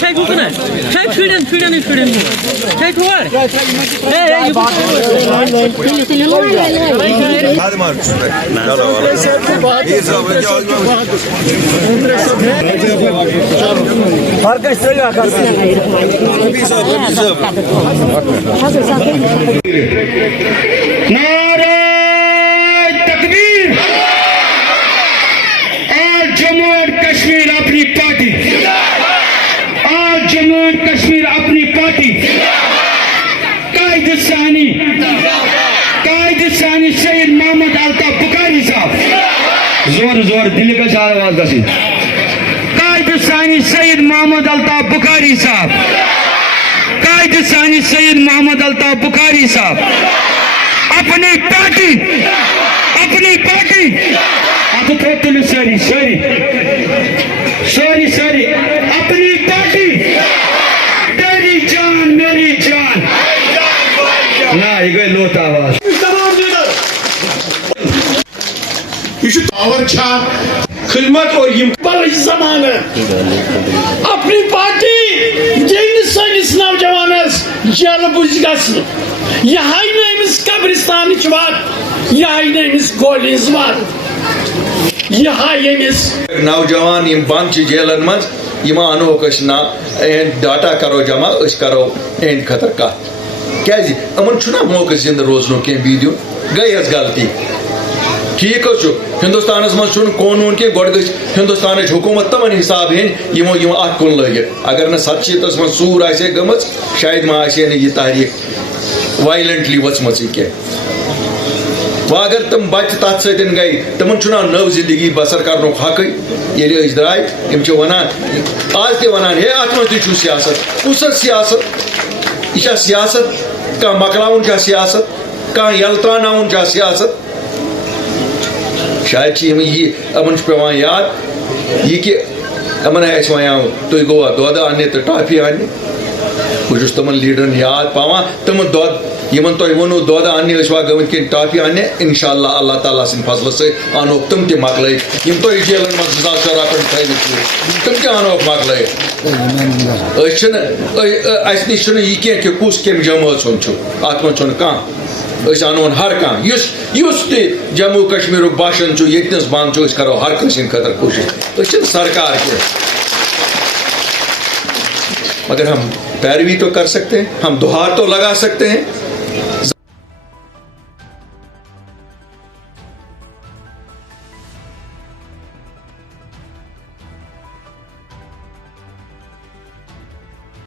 Çek ucuna. Çek şuradan. Çek var. Hadi Markus Bey. İyi sabır. Farkı söyle arkadaşlar. Bir sabır. नारे तकबीर। आज जम्मू और कश्मीर अपनी party, आज जम्मू और कश्मीर अपनी पार्टी कायदसानी सैयद मोहम्मद अल्ताफ बुखारी साहब जोर दिल्ली का सारा आवाज दसी कायदसानी सैयद मोहम्मद अल्ताफ बुखारी साहब कायदसानी सैयद मोहम्मद अल्ताफ बुखारी साहब अपनी पार्टी अब तो सारी अपनी पार्टी तेरी जान मेरी जान ना ये गई लोट आवाज पावर छा खिदमत और ये बड़ी जमाने अपनी पार्टी जिस नौजवानस जेल बुझगस यहां नमिस कब्रिस्तान बात यहां नमिस गोलिस बात यहां यमिस नौजवान यम बंद जेलन मज यम अनोक ना डाटा करो जमा करो एंड खतर कत क्या अमन मौका जिंद रोजन कह बीदियो गई गलती ठीक हिंदुस्तान मज कानून कह गो हिंदुस्तान हुकूमत तमन हिसाब हेन यमो अत कुन लगित अगर न 700 मज सूर आसे गमच शायद मा आसे यह तारीख वायलेंटली वचमच कह अगर तम बच्चे तथ सतन गई तमन नव जिंदगी बसर कर हक ये द्राय वन आज वन हे अत मज सियासत कुछ सियासत यह सियासत कह मकलाउन सियासत कह यल त्रावन सियासत शायद अमन पेवान याद यह कि अमन वन तुम गोवा दौद अन्ने तो टॉफी अन्ने बस तमन लीडरन याद पावान तम दौद यमन तुम वनो दौद अन्ने गमत कि टॉफी अन्ने इंशाअल्लाह अल्लाह ताला सिंद फजल से अनोक तम त मकल यम तुम जेलन मज 2017 पे तम त अनोक मकल अस नश यह कह कि कुछ कम जमात अत मज कह अनोन हर कह जम्मू कश्मीर बाशन यस बंद करो हर कंस खतर कोशिश सरकार के मगर हम पैरवी तो कर सकते हैं हम दुहार तो लगा सकते हैं